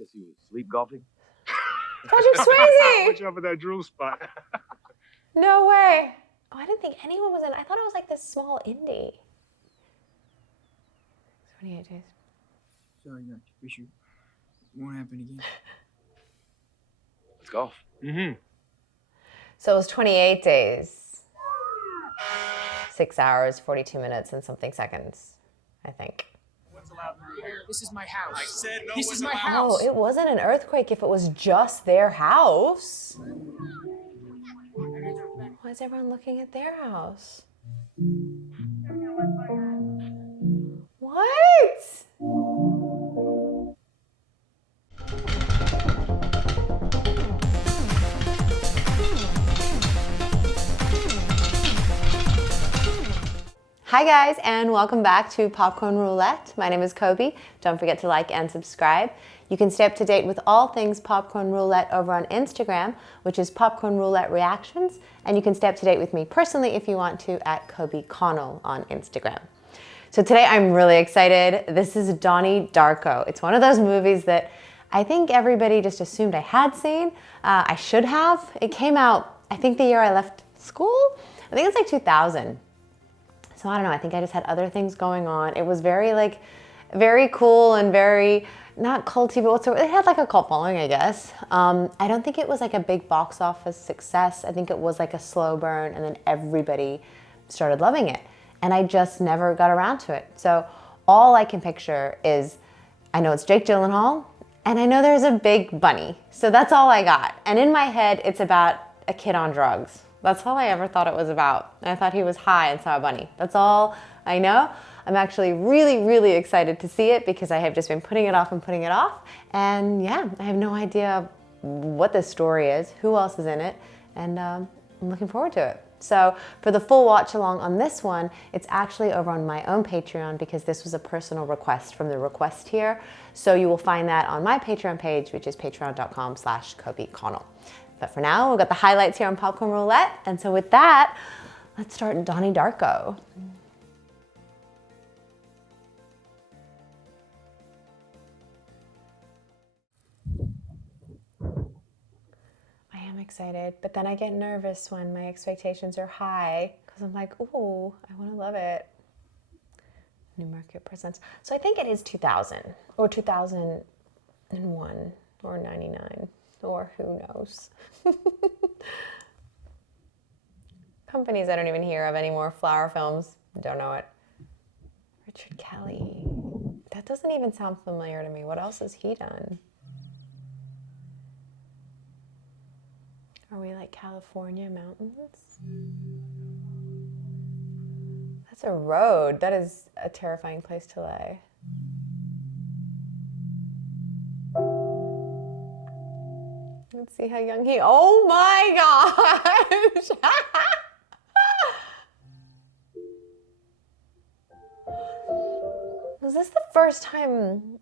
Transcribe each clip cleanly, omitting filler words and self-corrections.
Guess he was sleep golfing. Patrick Swayze! Watch out for that drool spot. No way. Oh, I didn't think anyone was in. I thought it was like this small indie. 28 days. Sorry, not to push you. It won't happen again. Let's golf. Mm-hmm. So it was 28 days. 6 hours, 42 minutes, and something seconds, I think. This is my house. I said no. This is my house. Oh, it wasn't an earthquake if it was just their house. Why is everyone looking at their house? What? Hi guys, and welcome back to Popcorn Roulette. My name is Coby. Don't forget to like and subscribe. You can stay up to date with all things Popcorn Roulette over on Instagram, which is Popcorn Roulette Reactions, and you can stay up to date with me personally if you want to at Coby Connell on Instagram. So today I'm really excited. This is Donnie Darko. It's one of those movies that I think everybody just assumed I had seen. I should have. It came out, I think the year I left school. I think it's like 2000. So I don't know, I think I just had other things going on. It was very cool and very, not culty, but it had like a cult following, I guess. I don't think it was like a big box office success. I think it was like a slow burn and then everybody started loving it. And I just never got around to it. So all I can picture is, I know it's Jake Gyllenhaal and I know there's a big bunny. So that's all I got. And in my head, it's about a kid on drugs. That's all I ever thought it was about. I thought he was high and saw a bunny. That's all I know. I'm actually really, really excited to see it because I have just been putting it off and putting it off. And yeah, I have no idea what this story is, who else is in it, and I'm looking forward to it. So for the full watch along on this one, it's actually over on my own Patreon because this was a personal request from the request here. So you will find that on my Patreon page, which is patreon.com/CobyConnell. But for now, we've got the highlights here on Popcorn Roulette. And so with that, let's start Donnie Darko. I am excited, but then I get nervous when my expectations are high because I'm like, ooh, I want to love it. New Market Presents. So I think it is 2000 or 2001 or 99. Or who knows. Companies I don't even hear of anymore. Flower Films, don't know it. Richard Kelly. That doesn't even sound familiar to me. What else has he done? Are we like California mountains? That's a road. That is a terrifying place to lay. Let's see how young he, oh my gosh! Was this the first time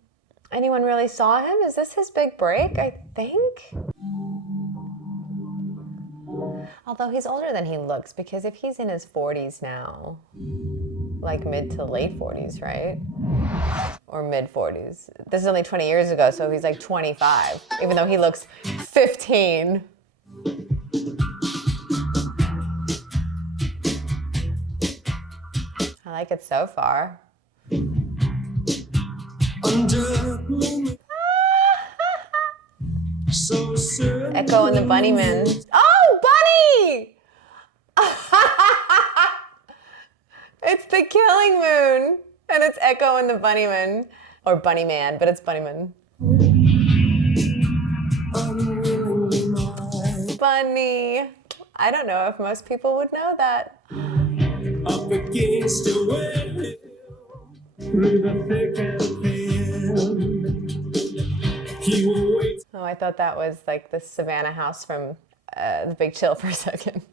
anyone really saw him? Is this his big break, I think? Although he's older than he looks, because if he's in his 40s now, like mid to late 40s, right? Or mid 40s. This is only 20 years ago, so he's like 25, even though he looks 15. I like it so far. Echo and the Bunnymen. Oh, Bunny! It's the Killing Moon. And it's Echo and the Bunnyman, or Bunnyman, but it's Bunnyman. Bunny. I don't know if most people would know that. Up against the wind, through the thick and thin. Oh, I thought that was like the Savannah house from The Big Chill for a second.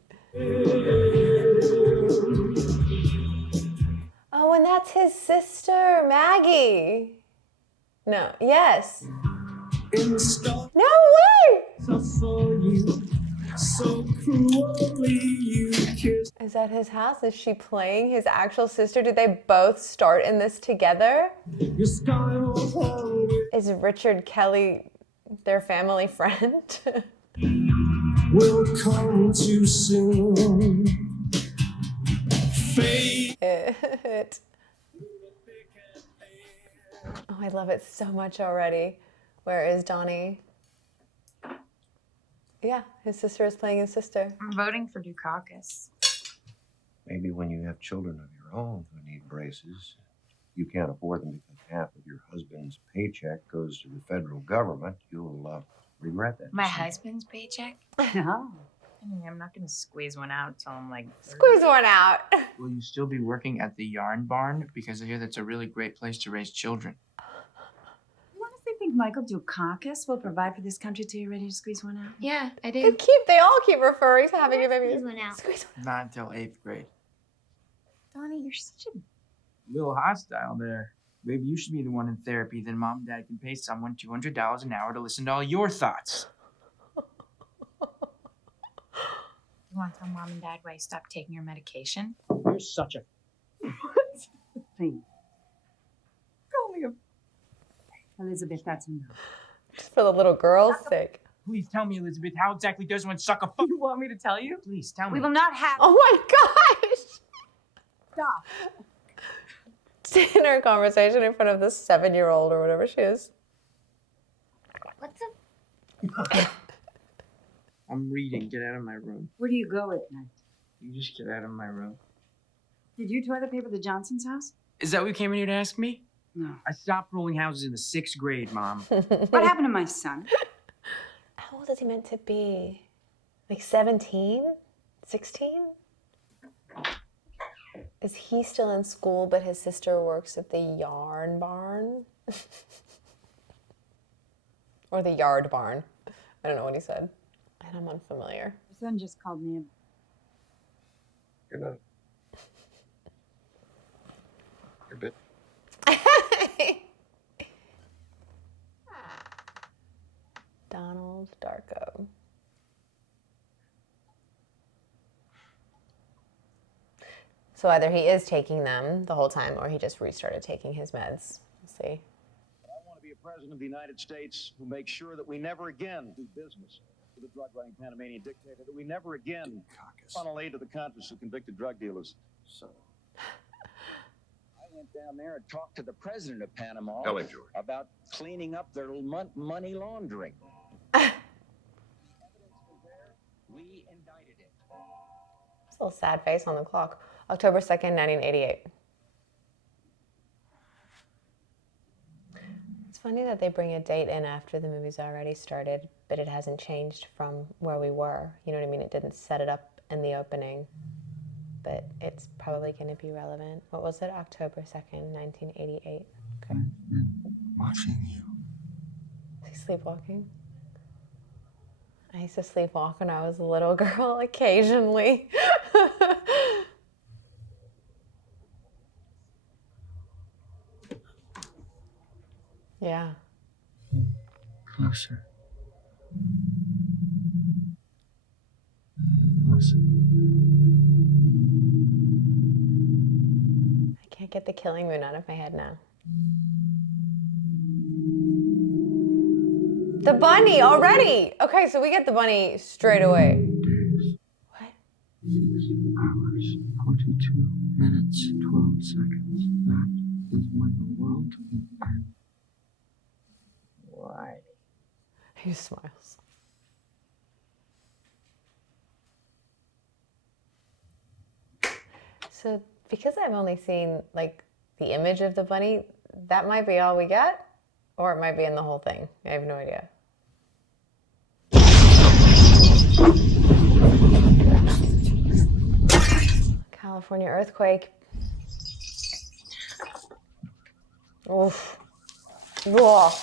Oh, and that's his sister, Maggie. No, yes. No way! Is that his house? Is she playing his actual sister? Did they both start in this together? Is Richard Kelly their family friend. Will come too soon. Fate. It. Oh, I love it so much already. Where is Donnie? Yeah, his sister is playing his sister. I'm voting for Dukakis. Maybe when you have children of your own who need braces, you can't afford them because half of your husband's paycheck goes to the federal government, you'll regret that. My husband's paycheck? No. I mean, I'm not gonna squeeze one out until I'm like 30. Squeeze one out. Will you still be working at the yarn barn? Because I hear that's a really great place to raise children. You honestly think Michael Dukakis will provide for this country till you're ready to squeeze one out? Yeah, I do. They all keep referring to having a baby. Squeeze one out. Squeeze one Not until 8th grade. Donnie, you're such a... Little hostile there. Maybe you should be the one in therapy, then mom and dad can pay someone $200 an hour to listen to all your thoughts. You want to tell mom and dad why you stopped taking your medication? You're such a... Please. Call me a... Elizabeth, that's enough. Just for the little girl's sake. Please tell me, Elizabeth, how exactly does one suck a fuck? You want me to tell you? Please, tell me. We will not have Oh my gosh! stop. Dinner conversation in front of this 7-year-old or whatever she is. What's up? I'm reading. Get out of my room. Where do you go at night? You just get out of my room. Did you toilet paper the Johnson's house? Is that what you came in here to ask me? No. I stopped rolling houses in the 6th grade, Mom. What happened to my son? How old is he meant to be? Like 17? 16? Is he still in school, but his sister works at the yarn barn? Or the yard barn. I don't know what he said. And I'm unfamiliar. Your son just called me Good night. You're bit. Donald Darko. So either he is taking them the whole time or he just restarted taking his meds. We'll see. I want to be a president of the United States who makes sure that we never again do business with a drug-running Panamanian dictator, that we never again funnel aid to the Contras who convicted drug dealers. So I went down there and talked to the president of Panama about cleaning up their money laundering. Evidence was there. We indicted it. It's a little sad face on the clock. October 2nd, 1988. It's funny that they bring a date in after the movie's already started, but it hasn't changed from where we were. You know what I mean? It didn't set it up in the opening, but it's probably going to be relevant. What was it? October 2nd, 1988. Okay. Watching you. Is he sleepwalking? I used to sleepwalk when I was a little girl, occasionally. Yeah. Closer. Closer. I can't get the killing moon out of my head now. The bunny already! Okay, so we get the bunny straight away. Days. What? 6 hours, 42 minutes, 12 seconds. That is when the world began. Why? He smiles. So, because I've only seen, like, the image of the bunny, that might be all we get, or it might be in the whole thing. I have no idea. California earthquake. Oof. Ugh.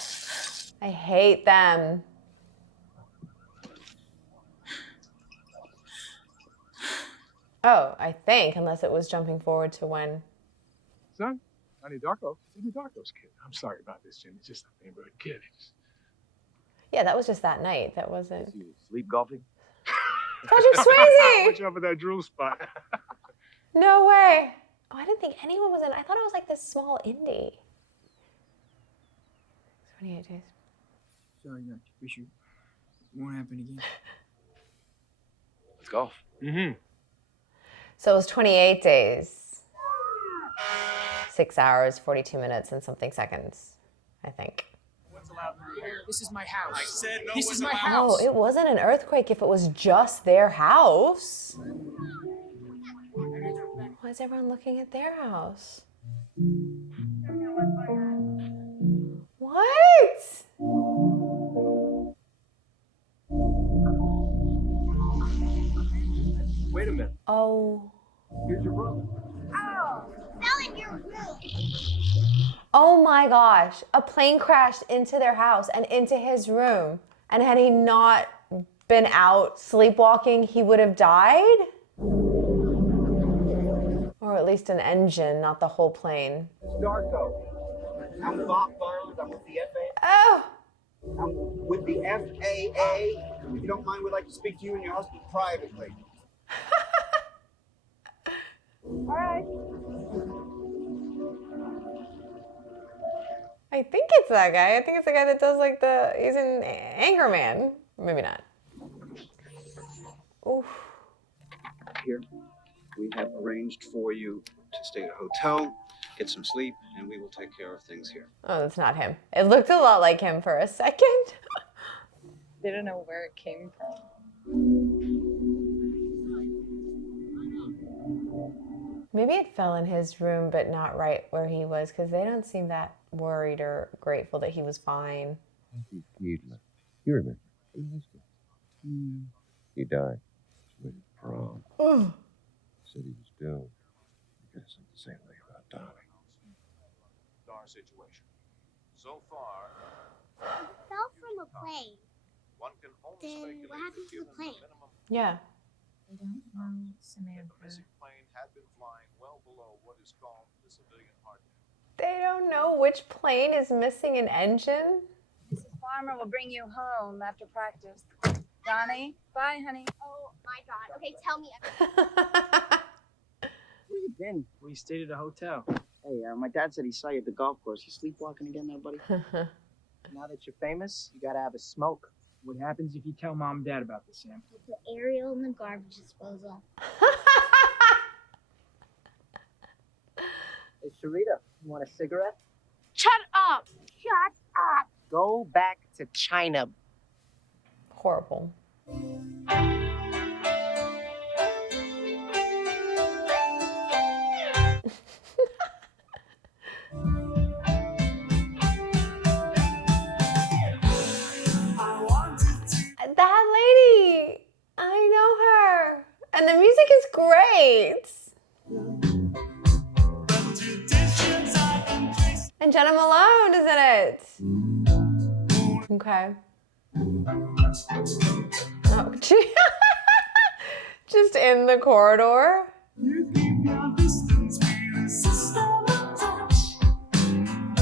I hate them. Oh, I think, unless it was jumping forward to when. Son, Donnie Darko. Donnie Darko's kid. I'm sorry about this, Jim. It's just a neighborhood kid. Yeah, that was just that night. That wasn't. You sleep golfing? Patrick Swayze! Watch out for that drool spot. No way. Oh, I didn't think anyone was in. I thought it was like this small indie. 28 days. Sorry, Dr. Fisher. Won't happen again. Let's go. Mm-hmm. So it was 28 days, 6 hours, 42 minutes, and something seconds, I think. This is my house. I said no. This is my house. Oh, it wasn't an earthquake if it was just their house. Why is everyone looking at their house? What? Wait a minute. Oh. Here's your brother. Oh, fell in your room. Oh my gosh. A plane crashed into their house and into his room. And had he not been out sleepwalking, he would have died? Or at least an engine, not the whole plane. It's Darko. I'm Bob Barnes. I'm with the FAA. Oh! I'm with the FAA. If you don't mind, we'd like to speak to you and your husband privately. All right. I think it's that guy. I think it's the guy that does like he's in Anchorman. Maybe not. Oof. Here, we have arranged for you to stay at a hotel, get some sleep, and we will take care of things here. Oh, that's not him. It looked a lot like him for a second. They don't know where it came from. Maybe it fell in his room, but not right where he was, because they don't seem that worried or grateful that he was fine. You remember? He died. With prom. Said he was doomed. I guess it's the same way about Donnie. Our situation. So far, It fell from a plane. one can only Then speculate what happened to the given plane? minimum Yeah. They don't know, the Samantha. missing plane had been flying well below what is called the civilian heartbeat. They don't know which plane is missing an engine. Mrs. Farmer will bring you home after practice. Donnie, bye, honey. Oh my God. Okay, tell me. Where you been? We stayed at a hotel. Hey, my dad said he saw you at the golf course. You sleepwalking again there, buddy? Now that you're famous, you gotta have a smoke. What happens if you tell Mom and Dad about this, Sam? We'll put Ariel in the garbage disposal. Hey, Sharita, you want a cigarette? Shut up! Shut up! Go back to China. Horrible. That lady! I know her. And the music is great. And Jena Malone is in it. Okay. Oh, just in the corridor.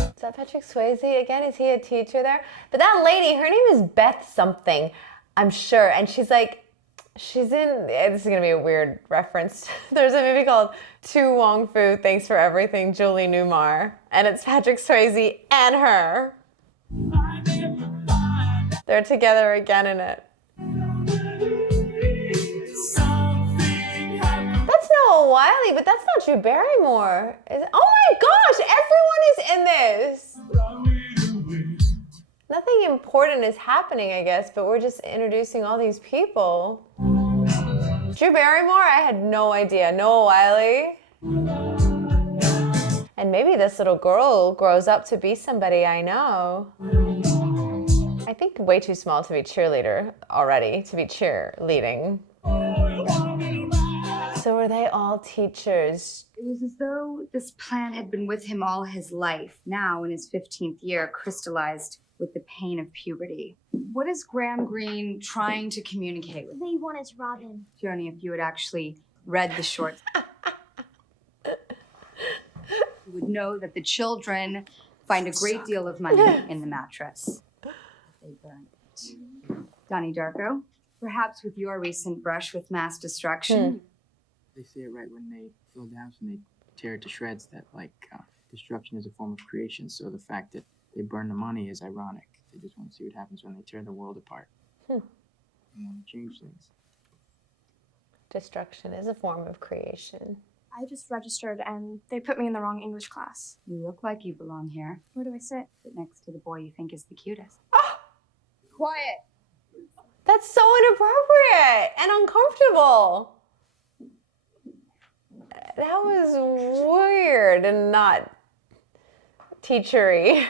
Is that Patrick Swayze again? Is he a teacher there? But that lady, her name is Beth something, I'm sure. And she's in, this is gonna be a weird reference. There's a movie called To Wong Fu, Thanks for Everything, Julie Newmar. And it's Patrick Swayze and her. They're together again in it. That's Noah Wyle, but that's not Drew Barrymore. Oh my gosh, everyone is in this. Nothing important is happening, I guess, but we're just introducing all these people. Drew Barrymore, I had no idea. Noah Wyle. And maybe this little girl grows up to be somebody I know. I think way too small to be cheerleader already, to be cheerleading. So were they all teachers? It was as though this plan had been with him all his life, now in his 15th year, crystallized with the pain of puberty. What is Graham Greene trying to communicate with? They want us, Robin. Joni, if you had actually read the short, you would know that the children find a great deal of money in the mattress. They burn it. Donnie Darko, perhaps with your recent brush with mass destruction. They say it right when they fill the house and they tear it to shreds that, destruction is a form of creation. So the fact that they burn the money is ironic. They just want to see what happens when they tear the world apart. Hmm. They want to change things. Destruction is a form of creation. I just registered and they put me in the wrong English class. You look like you belong here. Where do I sit? Sit next to the boy you think is the cutest. Quiet. That's so inappropriate and uncomfortable. That was weird and not teachery.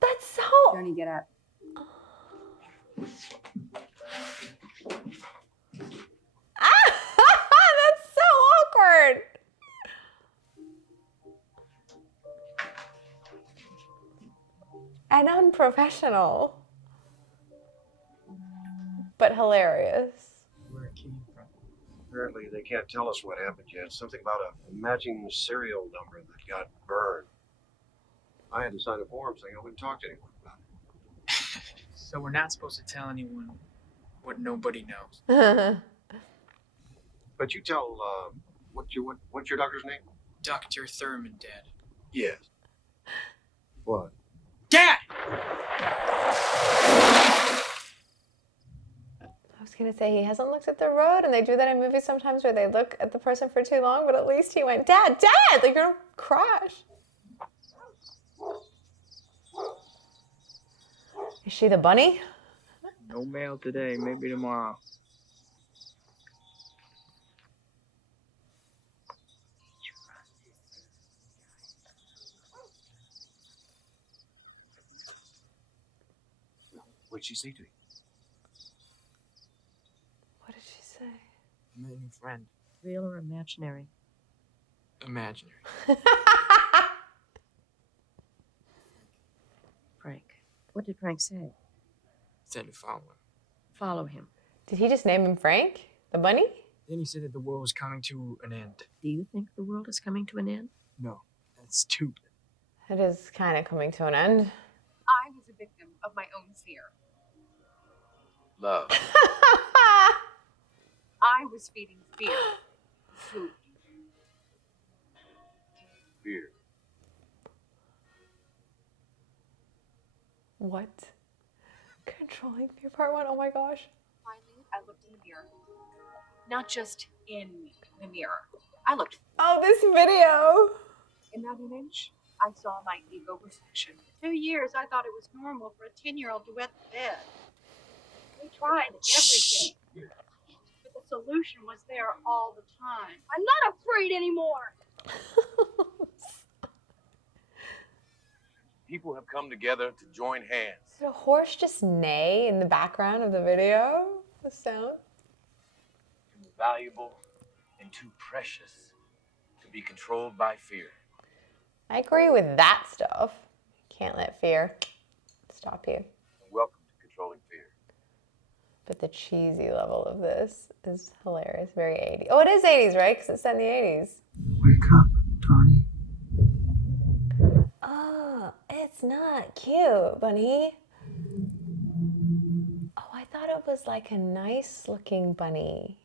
That's so... Donnie, get up. That's so awkward. And unprofessional. But hilarious. Where it came from. Apparently, they can't tell us what happened yet. Something about a matching serial number that got burned. I had to sign a form saying I wouldn't talk to anyone about it. So we're not supposed to tell anyone what nobody knows. But you tell, what's your doctor's name? Dr. Thurman, Dad. Yes. What? Dad! I was gonna say he hasn't looked at the road, and they do that in movies sometimes where they look at the person for too long, but at least he went, Dad, Dad! Like you're gonna crash. Is she the bunny? No mail today, maybe tomorrow. What'd she say to you? What did she say? I met a new friend. Real or imaginary? Imaginary. Frank. What did Frank say? Said to follow him. Follow him. Did he just name him Frank? The bunny? Then he said that the world was coming to an end. Do you think the world is coming to an end? No, that's stupid. It is kind of coming to an end. I was a victim of my own fear. Love. I was feeding fear. Food. Fear. What? Controlling fear part one? Oh my gosh. Finally, I looked in the mirror. Not just in the mirror. I looked. Oh, this video. In that image, I saw my ego reflection. For 2 years, I thought it was normal for a 10-year-old to wet the bed. We tried everything, but the solution was there all the time. I'm not afraid anymore. People have come together to join hands. Did a horse just neigh in the background of the video? The sound? Too valuable and too precious to be controlled by fear. I agree with that stuff. Can't let fear stop you. Welcome to controlling fear. But the cheesy level of this is hilarious. Very 80s. Oh, it is 80s, right? Because it's set in the 80s. Wake up, Donnie. Oh, it's not cute, bunny. Oh, I thought it was like a nice looking bunny.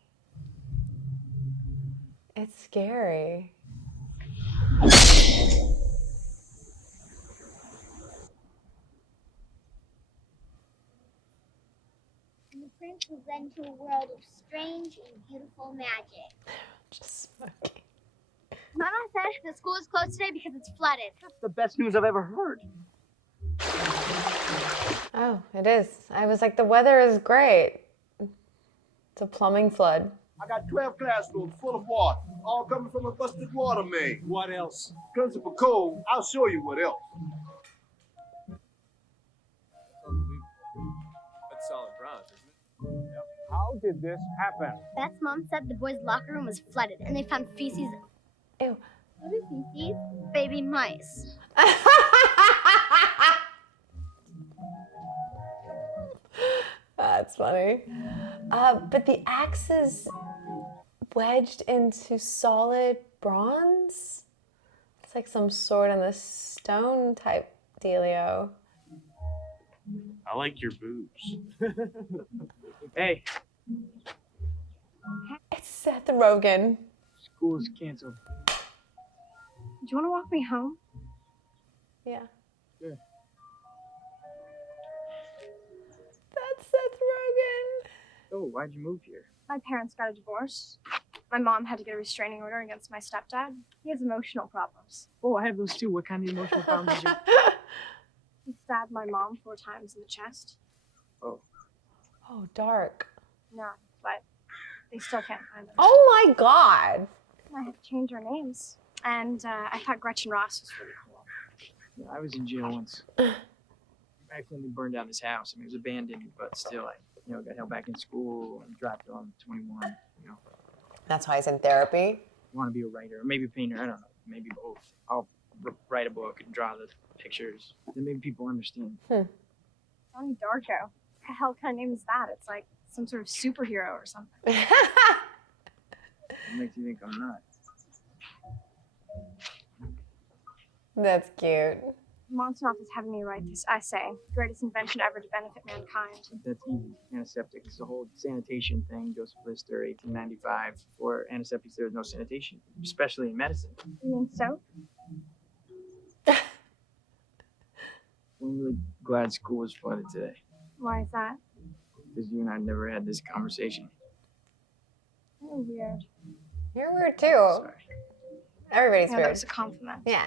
It's scary. And the prince was led into a world of strange and beautiful magic. Just smoking. Mom, I'm sad the school is closed today because it's flooded. That's the best news I've ever heard. Oh, it is. I was like, the weather is great. It's a plumbing flood. I got 12 classrooms full of water, all coming from a busted water main. What else? Principal Cole, I'll show you what else. That's solid bronze, isn't it? Yep. How did this happen? Beth's mom said the boys' locker room was flooded and they found feces. Ew. What are feces? Baby mice. That's funny. But the axe is wedged into solid bronze? It's like some sword in the stone type dealio. I like your boobs. Hey, It's Seth Rogen. school's canceled. you want to walk me home? Yeah. Sure. That's Seth Rogen. Oh, why'd you move here? My parents got a divorce. My mom had to get a restraining order against my stepdad. He has emotional problems. Oh, I have those too. What kind of emotional problems did He stabbed my mom 4 times in the chest. Oh. Oh, dark. No, but they still can't find him. Oh my God. I had to change our names. And I thought Gretchen Ross was really cool. Yeah, I was in jail once. I accidentally burned down this house. I mean, it was abandoned, but still, I got held back in school and dropped on 21, That's why he's in therapy. Want to be a writer, or maybe a painter, I don't know, maybe both. I'll write a book and draw the pictures. Then maybe people understand. Donnie Darko. What the hell kind of name is that? It's like some sort of superhero or something. What makes you think I'm not? That's cute. Monsonoff is having me write this essay. Greatest invention ever to benefit mankind. That's easy. Antiseptics, the whole sanitation thing. Joseph Lister, 1895. Before antiseptics, there was no sanitation, especially in medicine. You mean soap? I'm really glad school was flooded today, Why is that? because you and I never had this conversation. You're weird. You're weird too. Everybody's Yeah, weird. that was a compliment. Yeah.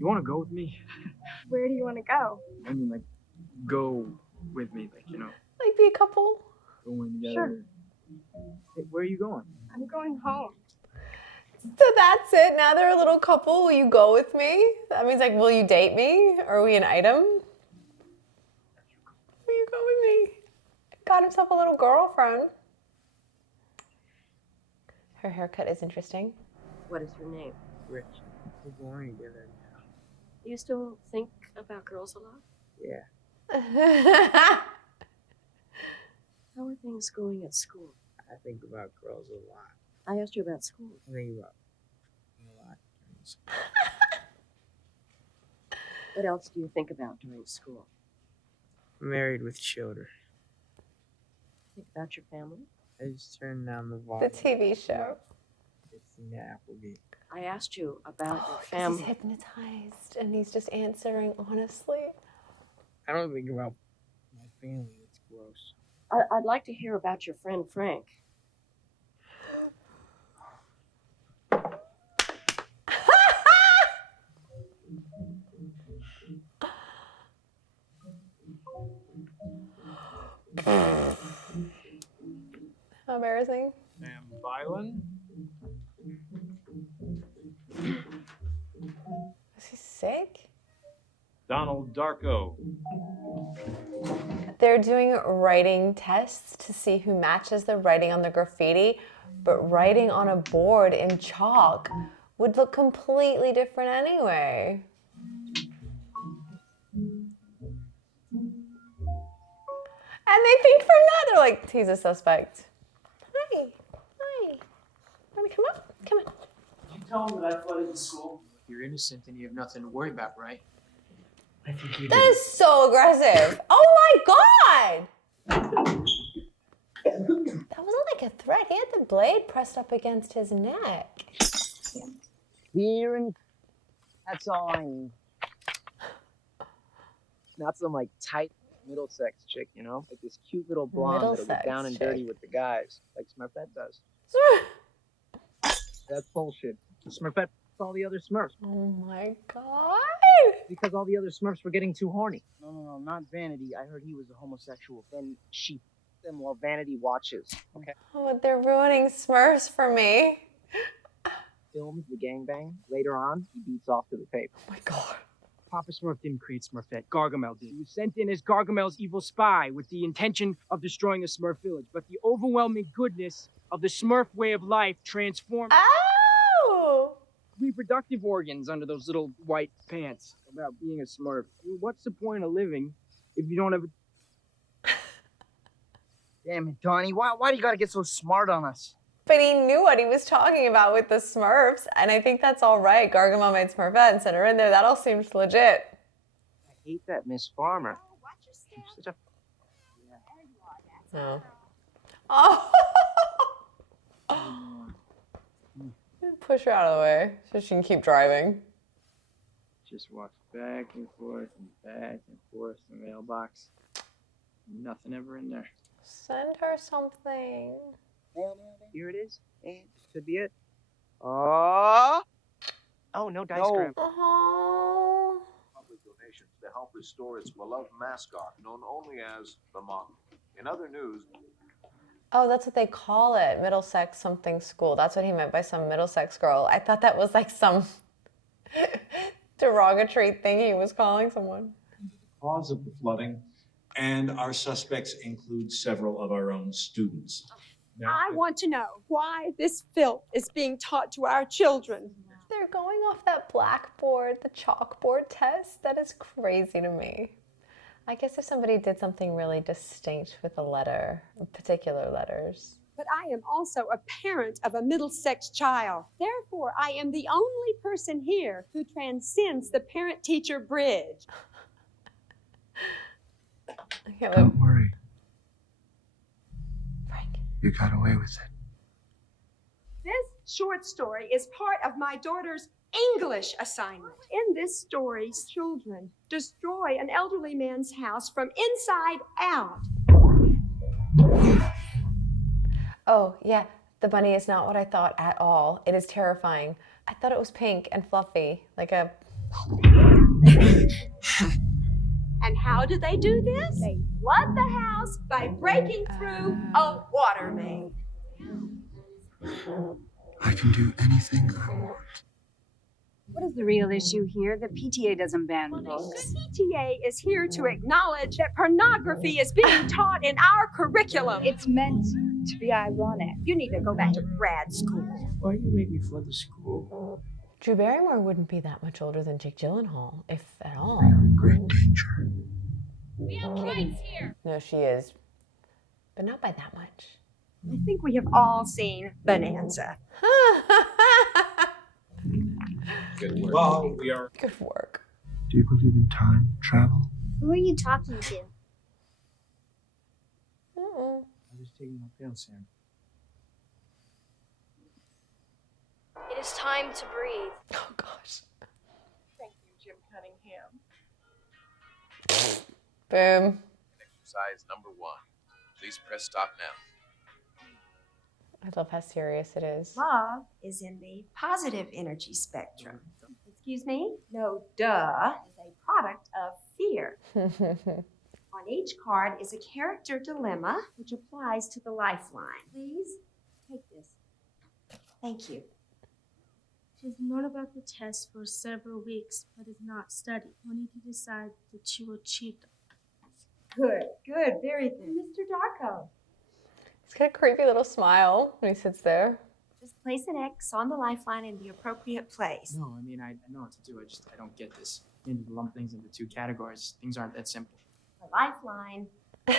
You want to go with me? Where do you want to go? I mean, like, go with me, like, Like be a couple. going together. Sure. Hey, where are you going? I'm going home. So that's it. Now they're a little couple. Will you go with me? That means like, will you date me? Are we an item? Will you go with me? Got himself a little girlfriend. Her haircut is interesting. What is your name? Rich. We're going together now. You still think about girls a lot? Yeah. How are things going at school? I think about girls a lot. I asked you about school. I think about a lot. What else do you think about during school? Married with children. Think about your family? I just turned down the The volume. TV show. Christina Applegate. I asked you about your He's family. hypnotized and he's just answering honestly. I don't think about my family. It's gross. I'd like to hear about your friend Frank. How embarrassing. Sam Bylan. Is he sick? Donald Darko. They're doing writing tests to see who matches the writing on the graffiti, but writing on a board in chalk would look completely different anyway. And they think from that, they're like, he's a suspect. Hi, hi. Want to come up? Come on. Did you tell him that I flooded the school? You're innocent and you have nothing to worry about, right? I think you That is so aggressive. Oh my God! That wasn't like a threat. He had the blade pressed up against his neck. Beer and that's all I need. Not some like tight Middlesex chick, like this cute little blonde that'll Middlesex get down and chick. dirty with the guys, like Smurfette does. That's bullshit. Smurfette all the other Smurfs Oh my God. because all the other Smurfs were getting too horny. No, not Vanity. I heard he was a homosexual. Then she f***ed them while Vanity watches. Okay. Oh, they're ruining Smurfs for me. Films the gangbang. Later on, he beats off to the paper. Oh my God. Papa Smurf didn't create Smurfette. Gargamel did. He was sent in as Gargamel's evil spy with the intention of destroying the Smurf village. But the overwhelming goodness of the Smurf way of life transformed Oh! reproductive organs under those little white pants. About being a Smurf. I mean, what's the point of living if you don't have a... Damn it, Donnie. Why do you gotta get so smart on us? But he knew what he was talking about with the Smurfs, and I think that's all right. Gargamel made Smurfette and sent her in there. That all seems legit. I hate that Miss Farmer. She's such a... Oh. Oh. Push her out of the way so she can keep driving. Just walks back and forth in the mailbox. Nothing ever in there. Send her something. Here it is. And should be it. Oh, no dice grab. Oh. Public donations to help restore its beloved mascot, known only as the Monkey. In other news, Oh, that's what they call it, Middlesex something school. That's what he meant by some Middlesex girl. I thought that was like some derogatory thing he was calling someone. Cause of the flooding, and our suspects include several of our own students. Now, I want to know why this filth is being taught to our children. They're going off that blackboard, the chalkboard test. That is crazy to me. I guess if somebody did something really distinct with a letter, particular letters. But I am also a parent of a Middlesex child. Therefore, I am the only person here who transcends the parent-teacher bridge. Don't worry. You got away with it. This short story is part of my daughter's English assignment. In this story, children destroy an elderly man's house from inside out. Oh, yeah, the bunny is not what I thought at all. It is terrifying. I thought it was pink and fluffy, like a... And how do they do this? They flood the house by breaking through a water main. I can do anything I want. What is the real issue here? The PTA doesn't ban books. The PTA is here to acknowledge that pornography is being taught in our curriculum. It's meant to be ironic. You need to go back to grad school. Why you make me flood the school? Drew Barrymore wouldn't be that much older than Jake Gyllenhaal, if at all. We're in great danger. We have kids here. No, she is. But not by that much. I think we have all seen Bonanza. good work. Well, we are. Good work. Do you believe in time travel? Who are you talking to? Mm-mm. I'm just taking my pill, Sam. It is time to breathe. Oh, gosh. Thank you, Jim Cunningham. Boom. Exercise number 1. Please press stop now. I love how serious it is. Love is in the positive energy spectrum. Excuse me? No, duh is a product of fear. On each card is a character dilemma which applies to the lifeline. Please take this. Thank you. She's known about the test for several weeks, but is not studied, only to decide that she will cheat. Good, very good. Mr. Darko. He's got a creepy little smile when he sits there. Just place an X on the lifeline in the appropriate place. No, I mean, I know what to do. I don't get this. You need to lump things into 2 categories. Things aren't that simple. The lifeline. You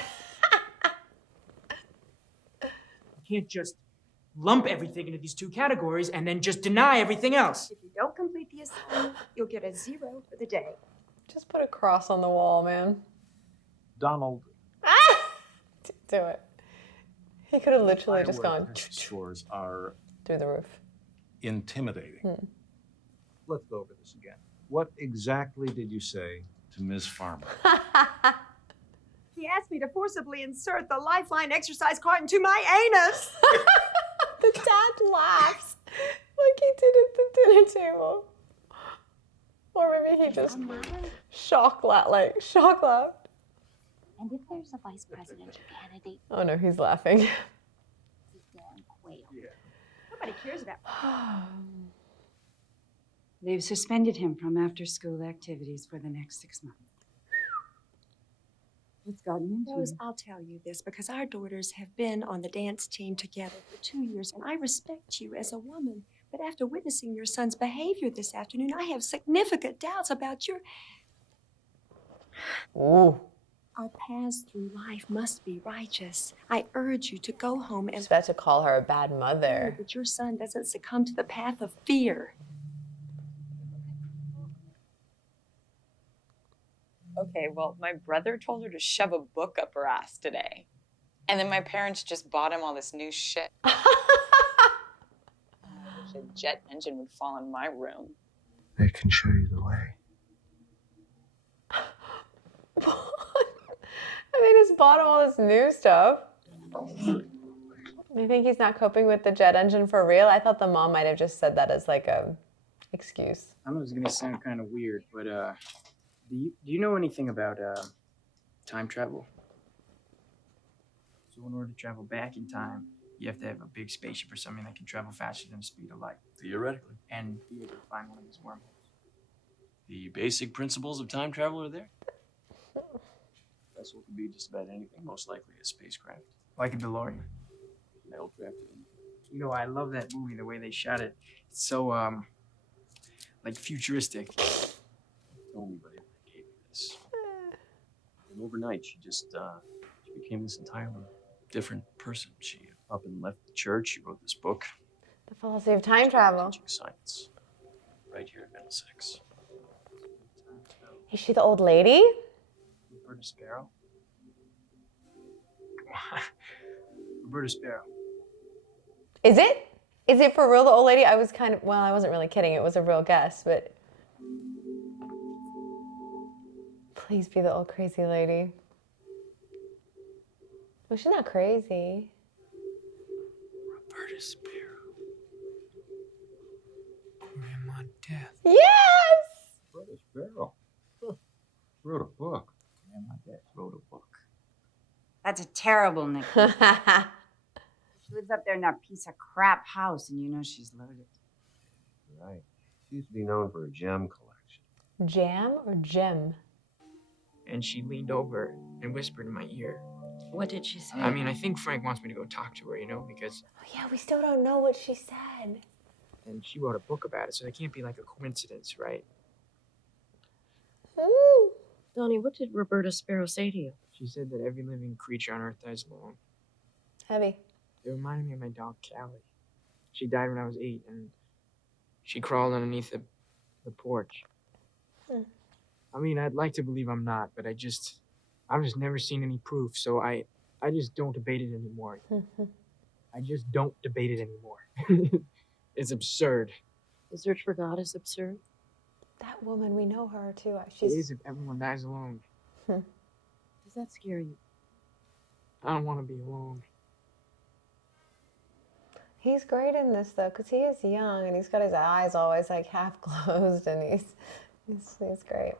can't just lump everything into these 2 categories and then just deny everything else. If you don't complete the assignment, you'll get a 0 for the day. Just put a cross on the wall, man. Donald. Do it. He could have literally just gone Scores are through the roof. intimidating. Let's go over this again. What exactly did you say to Ms. Farmer? He asked me to forcibly insert the lifeline exercise card into my anus. The dad laughs like he did at the dinner table. Or maybe he just shock laughed. And if there's a vice presidential candidate, Oh no, he's laughing. he's going quail. Nobody cares about They've suspended him from after-school activities for the next 6 months. What's gotten into Rose, him? I'll tell you this because our daughters have been on the dance team together for 2 years, and I respect you as a woman. But after witnessing your son's behavior this afternoon, I have significant doubts about your... Ooh. Our paths through life must be righteous. I urge you to go home and... He's about to call her a bad mother. That your son doesn't succumb to the path of fear. Okay, well, my brother told her to shove a book up her ass today. And then my parents just bought him all this new shit. jet engine would fall in my room. They can show you the way. And they just bought him all this new stuff. I think he's not coping with the jet engine for real. I thought the mom might have just said that as like a excuse. I know it's gonna sound kind of weird, but do you know anything about time travel? So in order to travel back in time, you have to have a big spaceship or something that can travel faster than the speed of light. Theoretically. And be able to find one of these wormholes. The basic principles of time travel are there. Vessel could be just about anything, most likely a spacecraft. Like a DeLorean. Metal crafted. You know, I love that movie, the way they shot it. It's so, like futuristic. Told me, buddy, I gave you this. And overnight, she became this entirely different person. She up and left the church. She wrote this book. The philosophy of time travel. Teaching science. Right here at Middlesex. Is she the old lady? Roberta Sparrow. Come on. Roberta Sparrow. Is it? Is it for real the old lady? I was kind of, well, I wasn't really kidding. It was a real guess, but. Please be the old crazy lady. Well, she's not crazy. Roberta Sparrow. Grandma Death. Yes! Roberta Sparrow. Huh. Wrote a book. Grandma Death wrote a book. That's a terrible nickname. She lives up there in that piece of crap house, and you know she's loaded. Right. She used to be known for a gem collection. Jam or Jim? And she leaned over and whispered in my ear. What did she say? I mean, I think Frank wants me to go talk to her, you know, because... Oh, yeah, we still don't know what she said. And she wrote a book about it, so it can't be like a coincidence, right? Ooh. Donnie, what did Roberta Sparrow say to you? She said that every living creature on Earth dies alone. Heavy. It reminded me of my dog, Callie. She died when I was 8, and she crawled underneath the porch. I mean, I'd like to believe I'm not, but I've just never seen any proof, so I just don't debate it anymore. I just don't debate it anymore. It's absurd. The search for God is absurd. That woman, we know her too. It is if everyone dies alone. Does that scare you? I don't want to be alone. He's great in this though, because he is young and he's got his eyes always like half closed, and he's great.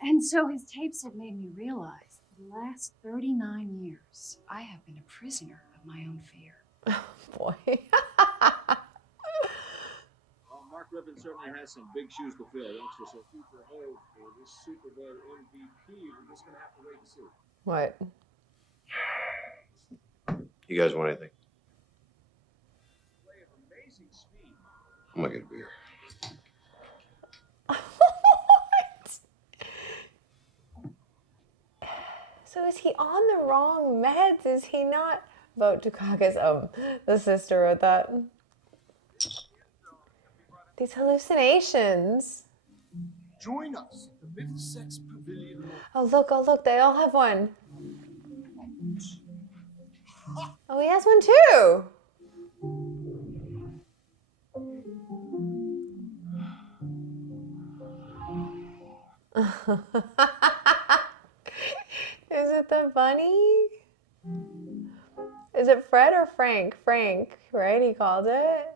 And so his tapes have made me realize for the last 39 years, I have been a prisoner of my own fear. Oh, boy. Well, Mark Rippon certainly has some big shoes to fill, that's for sure. Super old for this Super Bowl MVP. We're just going to have to wait and see. What? You guys want anything? Display of amazing speed. I'm gonna get a beer. So is he on the wrong meds? Is he not? Vote to caucus. The sister wrote that. These hallucinations. Join us at the Middlesex Pavilion. Oh look, they all have one. Oh, he has one too. Is it the bunny? Is it Fred or Frank? Frank, right? He called it.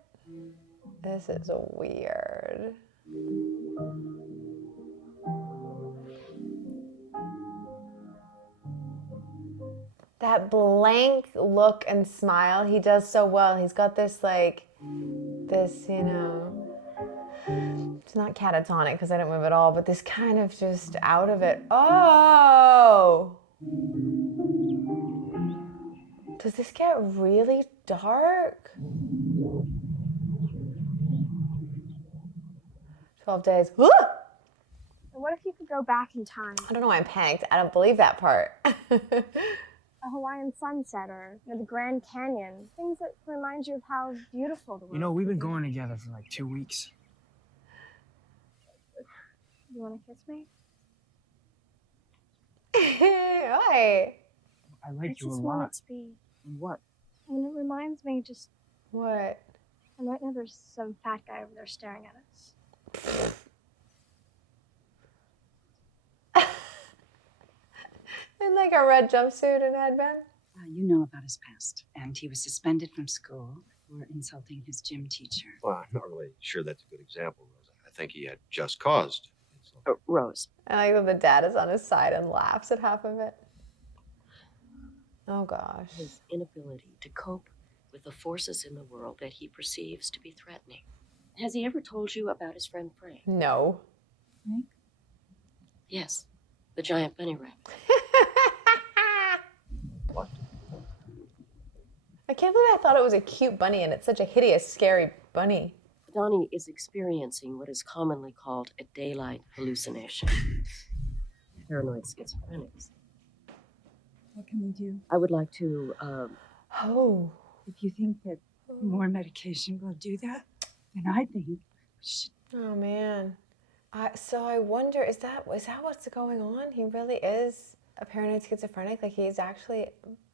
This is weird. That blank look and smile, he does so well. He's got this like, you know, it's not catatonic because I don't move at all, but this kind of just out of it. Oh! Does this get really dark? 12 days. And what if you could go back in time? I don't know why I'm panicked. I don't believe that part. A Hawaiian sunset or the Grand Canyon. Things that remind you of how beautiful the world is. You know, we've been going together for like 2 weeks. You want to kiss me? Why? I like you a just lot. want it to be. What? And it reminds me just... What? And right now there's some fat guy over there staring at us. In like a red jumpsuit and headband. You know about his past, and he was suspended from school for insulting his gym teacher. Well, I'm not really sure that's a good example, Rosa. I think he had just cause to insult. Rose. I like that the dad is on his side and laughs at half of it. Oh gosh. His inability to cope with the forces in the world that he perceives to be threatening. Has he ever told you about his friend Frank? No. Frank? Yes, the giant bunny rabbit. What? I can't believe I thought it was a cute bunny and it's such a hideous, scary bunny. Donnie is experiencing what is commonly called a daylight hallucination. Paranoid schizophrenics. What can we do? I would like to, Oh. If you think that more medication will do that, then I think we should. Oh man. So I wonder, is that what's going on? He really is a paranoid schizophrenic? Like he's actually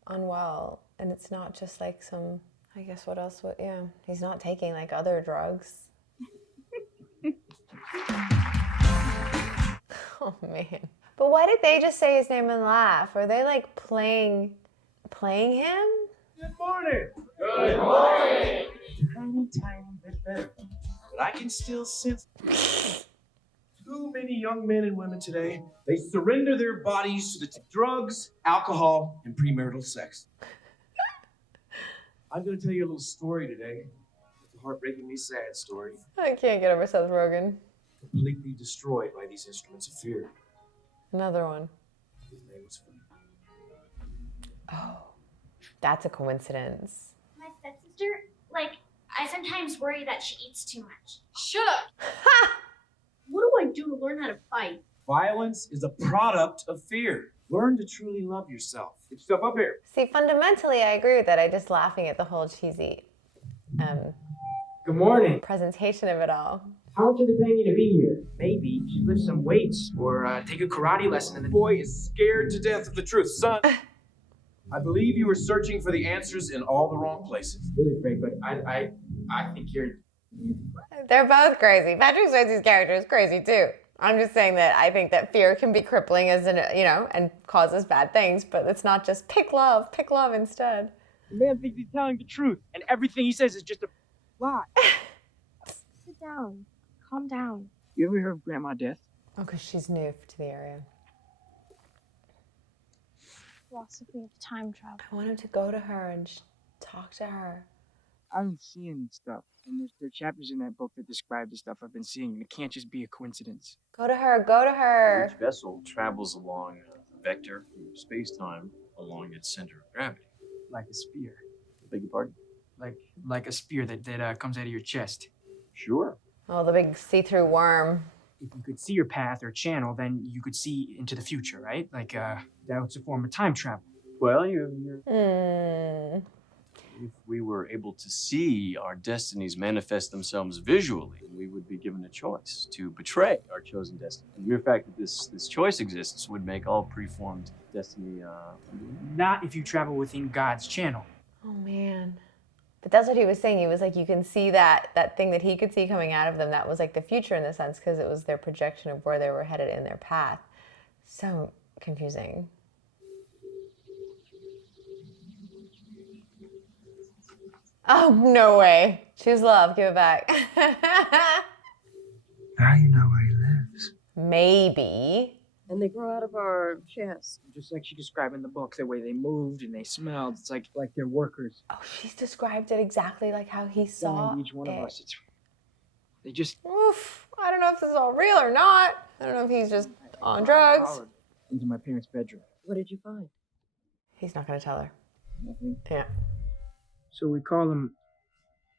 unwell and it's not just like some, I guess what else would, yeah. He's not taking like other drugs. Oh man. But why did they just say his name and laugh? Are they like playing him? Good morning. Good morning. Tiny, tiny bit better. But I can still sense too many young men and women today. They surrender their bodies to the drugs, alcohol, and premarital sex. I'm going to tell you a little story today. It's a heartbreakingly sad story. I can't get over Seth Rogen. Completely destroyed by these instruments of fear. Another one. His name was Frank. Oh, that's a coincidence. My stepsister, like, I sometimes worry that she eats too much. Shut up! What do I do to learn how to fight? Violence is a product of fear. Learn to truly love yourself. Get yourself up here. See, fundamentally, I agree with that. I'm just laughing at the whole cheesy Good morning. presentation of it all. How much are they paying you to be here? Maybe you should lift some weights or take a karate lesson. And the boy is scared to death of the truth. Son, I believe you were searching for the answers in all the wrong places. Really, Frank, but I think you're... They're both crazy. Patrick Swayze's character is crazy too. I'm just saying that I think that fear can be crippling as an, and causes bad things, but it's not just pick love instead. The man thinks he's telling the truth, and everything he says is just a lie. Sit down. Calm down. You ever heard of Grandma Death? Oh, because she's new to the area. Philosophy of time travel. I want him to go to her and talk to her. I've been seeing stuff, and there are chapters in that book that describe the stuff I've been seeing, and it can't just be a coincidence. Go to her. Each vessel travels along a vector through space-time along its center of gravity. Like a spear. Beg your pardon? Like a spear that comes out of your chest. Sure. Oh, the big see-through worm. If you could see your path or channel, then you could see into the future, right? Like, that's a form of time travel. Well, Hmm. if we were able to see our destinies manifest themselves visually, we would be given a choice to betray our chosen destiny. And the mere fact that this choice exists would make all preformed destiny Not if you travel within God's channel. Oh man. But that's what he was saying. He was like, you can see that thing that he could see coming out of them. That was like the future in the sense, because it was their projection of where they were headed in their path. So confusing. Oh, no way. Choose love. Give it back. Now you know where he lives. Maybe. And they grow out of our chest. Just like she described in the book, the way they moved and they smelled. It's like they're workers. Oh, she's described it exactly like how he saw Behind each one it. of us. They just... Oof. I don't know if this is all real or not. I don't know if he's just on drugs. Into my parents' bedroom. What did you find? He's not going to tell her. Nothing. Yeah. So we call him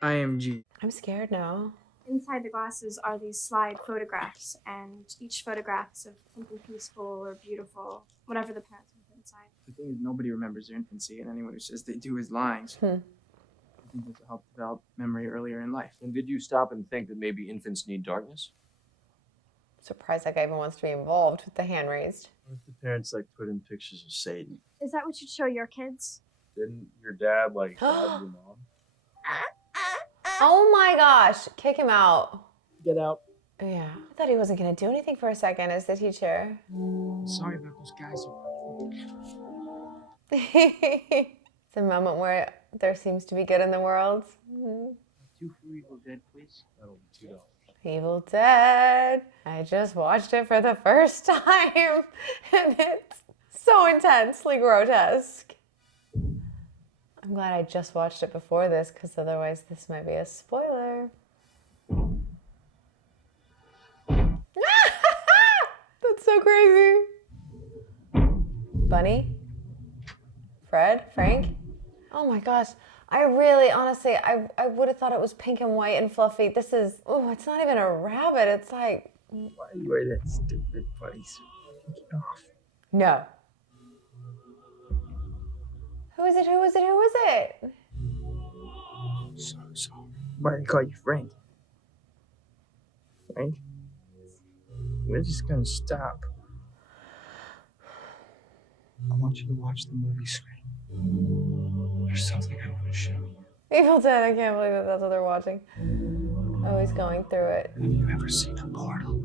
IMG. I'm scared now. Inside the glasses are these slide photographs, and each photograph is of something peaceful or beautiful, whatever the parents put inside. The thing is, nobody remembers their infancy, and anyone who says they do is lying. So I think this will help develop memory earlier in life. And did you stop and think that maybe infants need darkness? Surprised that guy even wants to be involved with the hand raised. What if the parents put in pictures of Satan? Is that what you'd show your kids? Didn't your dad stab your mom? Oh my gosh, kick him out. Get out. Yeah, I thought he wasn't gonna do anything for a second as the teacher. Sorry about those guys. It's a moment where there seems to be good in the world. 2 for Evil Dead, please. That'll be $2. Evil Dead. I just watched it for the first time and it's so intensely grotesque. I'm glad I just watched it before this because otherwise this might be a spoiler. That's so crazy. Bunny? Fred? Frank? Oh my gosh. I really, honestly, I would have thought it was pink and white and fluffy. This is, oh, it's not even a rabbit. It's like... Why do you wear that stupid bunny suit? Take it off. No. Who is it? Who is it? Who is it? So sorry. Why do they call you Frank? Frank? We're just gonna stop. I want you to watch the movie screen. There's something I want to show you. Evil Dead, I can't believe that that's what they're watching. Oh, he's going through it. Have you ever seen a portal? Is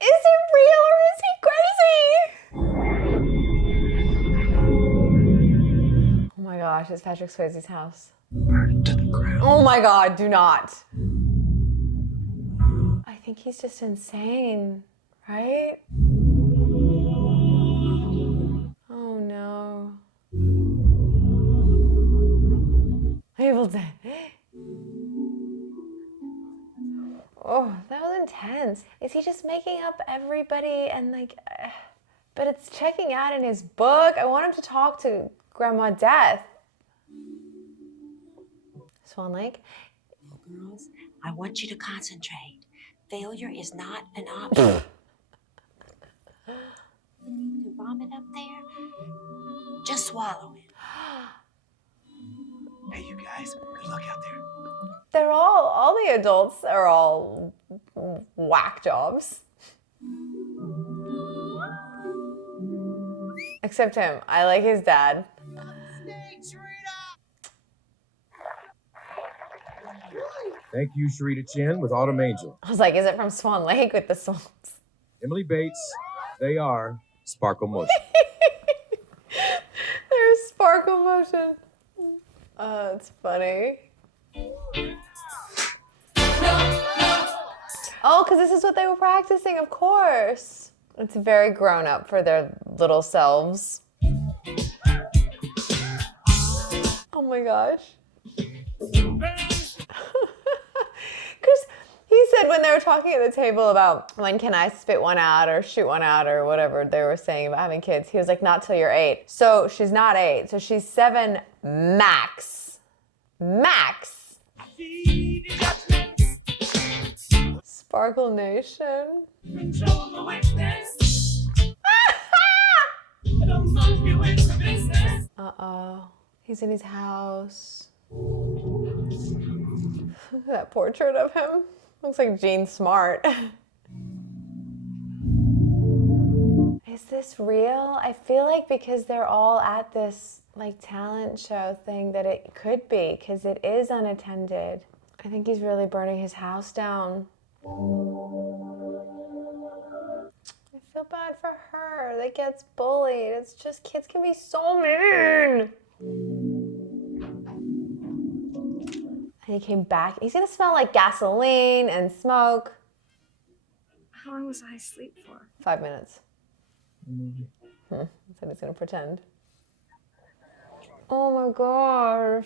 it real or is he crazy? Oh my gosh, it's Patrick Swayze's house. Burn to the ground. Oh my god, do not. I think he's just insane, right? Oh no. Evil Dead. Oh, that was intense. Is he just making up everybody and like, but it's checking out in his book. I want him to talk to Grandma Death. Swan Lake? Girls, I want you to concentrate. Failure is not an option. You need to vomit up there? Just swallow it. Hey, you guys, good luck out there. They're all the adults are all whack jobs. Except him. I like his dad. Thank you, Sharita Chin with Autumn Angel. I was like, is it from Swan Lake with the swans? Emily Bates, they are Sparkle Motion. There's Sparkle Motion. Oh, it's funny. Oh, because this is what they were practicing, of course. It's very grown up for their little selves. Oh my gosh. Because he said when they were talking at the table about when can I spit one out or shoot one out or whatever they were saying about having kids, he was like, not till you're 8. So she's not 8, so she's 7 max. Max. Sparkle Nation. Uh-oh. He's in his house. Look at that portrait of him. Looks like Gene Smart. Is this real? I feel like because they're all at this like talent show thing that it could be, because it is unattended. I think he's really burning his house down. I feel bad for her that gets bullied. It's just kids can be so mean. And he came back. He's gonna smell like gasoline and smoke. How long was I asleep for? 5 minutes. Said he's gonna pretend. Oh my gosh.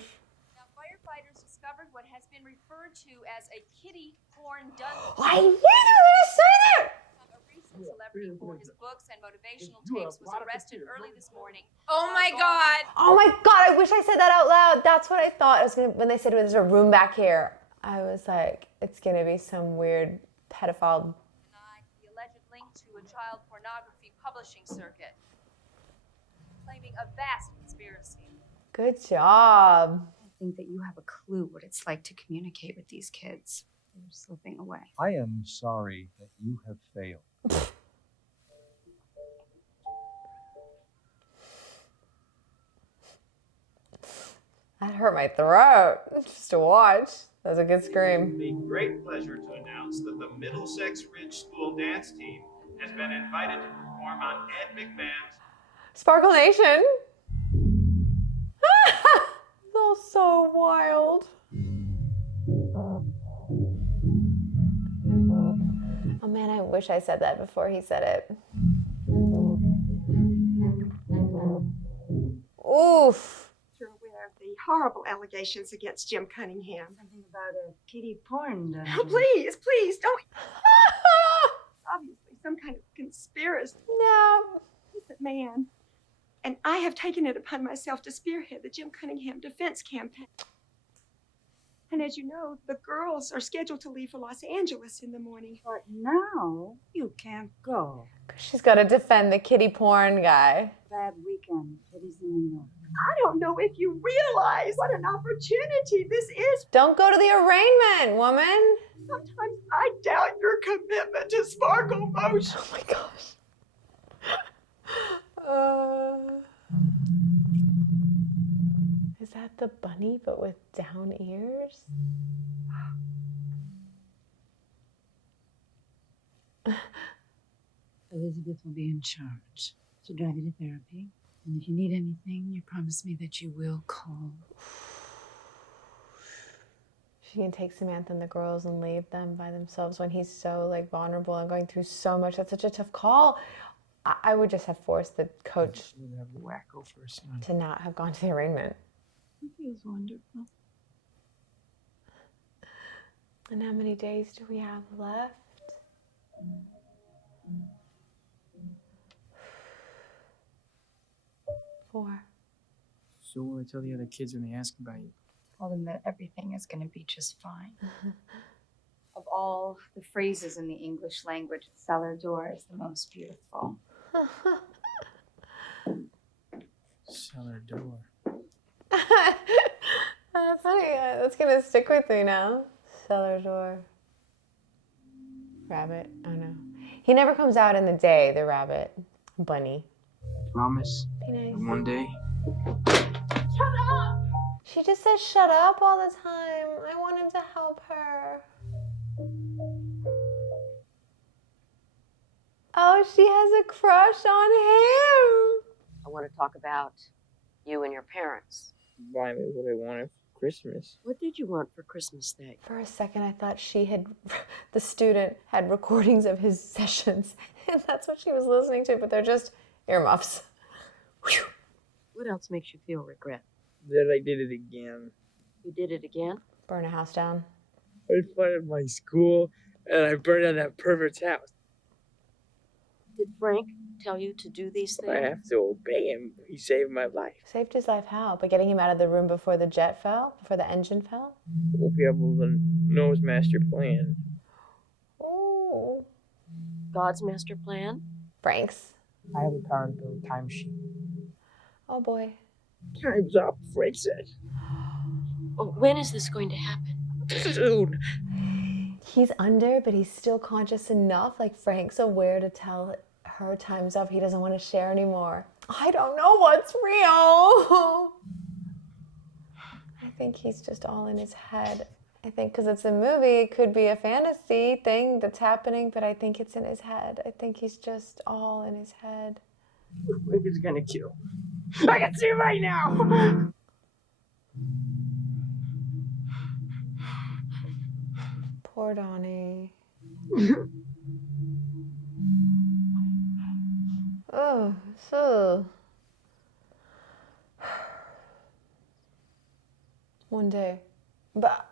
Now, firefighters discovered what has been referred to as a kiddie porn dungeon. I knew they were gonna say that! A recent celebrity for his books and motivational tapes was arrested early this morning. Oh my God. Oh my God, I wish I said that out loud. That's what I thought. I was gonna, when they said there's a room back here, I was like, it's gonna be some weird pedophile. The alleged link to a child pornography publishing circuit, claiming a vast conspiracy. Good job. I think that you have a clue what it's like to communicate with these kids. They're slipping away. I am sorry that you have failed. That hurt my throat just to watch. That was a good scream. It would be great pleasure to announce that the Middlesex Ridge School dance team has been invited to perform on Ed McMahon's Sparkle Nation. It's all so wild. Oh man, I wish I said that before he said it. Oof. You're aware of the horrible allegations against Jim Cunningham. Something about a kiddie porn. Oh, please, please, don't. Obviously, some kind of conspiracy. No. He's a man. And I have taken it upon myself to spearhead the Jim Cunningham defense campaign. And as you know, the girls are scheduled to leave for Los Angeles in the morning. But now you can't go. She's got to defend the kiddie porn guy. Bad weekend. It is in New York. I don't know if you realize what an opportunity this is. Don't go to the arraignment, woman. Sometimes I doubt your commitment to Sparkle Motion. Oh my gosh. Is that the bunny but with down ears? Elizabeth will be in charge. She'll drive you to therapy. And if you need anything, you promise me that you will call. She can take Samantha and the girls and leave them by themselves when he's so like vulnerable and going through so much. That's such a tough call. I would just have forced the coach Wacko for a son. to not have gone to the arraignment. It feels wonderful. And how many days do we have left? 4. So what do I tell the other kids when they ask about you? Tell them that everything is going to be just fine. Of all the phrases in the English language, cellar door is the most beautiful. Cellar door. That's funny. That's going to stick with me now. Cellar door. Rabbit. Oh no. He never comes out in the day, the rabbit. Bunny. Promise. Be nice. One day. Shut up! She just says shut up all the time. I want him to help her. Oh, she has a crush on him. I want to talk about you and your parents. Buy me what I wanted for Christmas. What did you want for Christmas Day? For a second, I thought the student had recordings of his sessions, and that's what she was listening to, but they're just earmuffs. Whew. What else makes you feel regret? That I did it again. You did it again? Burn a house down. I flooded my school, and I burned down that pervert's house. Did Frank tell you to do these things? I have to obey him. He saved my life. Saved his life how? By getting him out of the room before the jet fell? Before the engine fell? We'll be able to know his master plan. Oh. God's master plan? Frank's. I have the power to build a time machine. Oh boy. Time's up, Frank said. Oh, when is this going to happen? Soon. He's under, but he's still conscious enough. Like Frank's aware to tell her time's up. He doesn't want to share anymore. I don't know what's real. I think he's just all in his head. I think because it's a movie, it could be a fantasy thing that's happening, but I think it's in his head. I think he's just all in his head. Frank is gonna kill. I can see right now! Poor Donnie. Oh, so. One day. But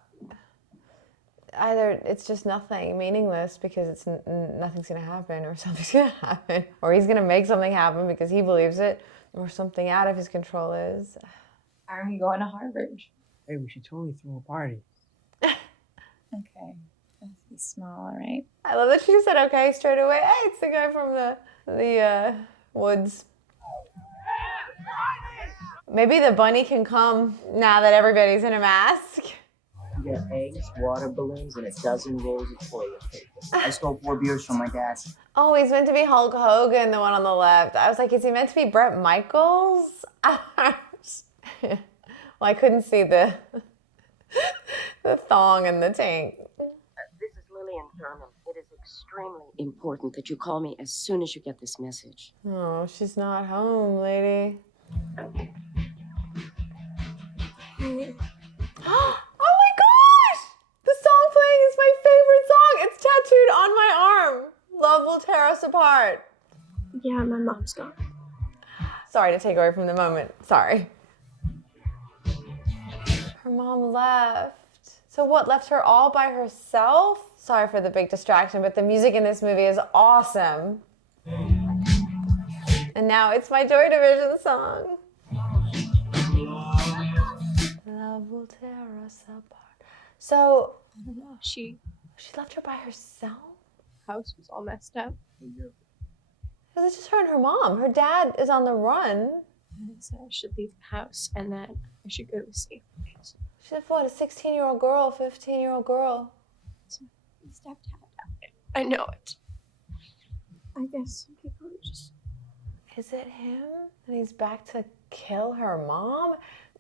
either it's just nothing, meaningless, because it's nothing's going to happen, or something's going to happen, or he's going to make something happen because he believes it, or something out of his control is. I'm going to Harvard. Hey, we should totally throw a party. Okay. Let's be small, all right? I love that she said okay straight away. Hey, it's the guy from the woods. Maybe the bunny can come now that everybody's in a mask. You get eggs, water balloons, and a dozen rolls of toilet paper. I stole 4 beers from my dad. Oh, he's meant to be Hulk Hogan, the one on the left. I was like, is he meant to be Bret Michaels? Well, I couldn't see the the thong and the tank. This is Lillian Thurman. It is extremely important that you call me as soon as you get this message. Oh, she's not home, lady. Oh my gosh! The song playing is my favorite song. It's tattooed on my arm. Love will tear us apart. Yeah, my mom's gone. Sorry to take away from the moment. Sorry. Her mom left. So what, left her all by herself? Sorry for the big distraction, but the music in this movie is awesome. And now it's my Joy Division song. Love will tear us apart. So, I don't know, she left her by herself? House was all messed up. It's just her and her mom. Her dad is on the run. And so I should leave the house and then I should go to a safe place. She's what, a 16-year-old girl, 15-year-old girl. It's my stepdad. I know it. I guess some people are just... Is it him? And he's back to kill her mom?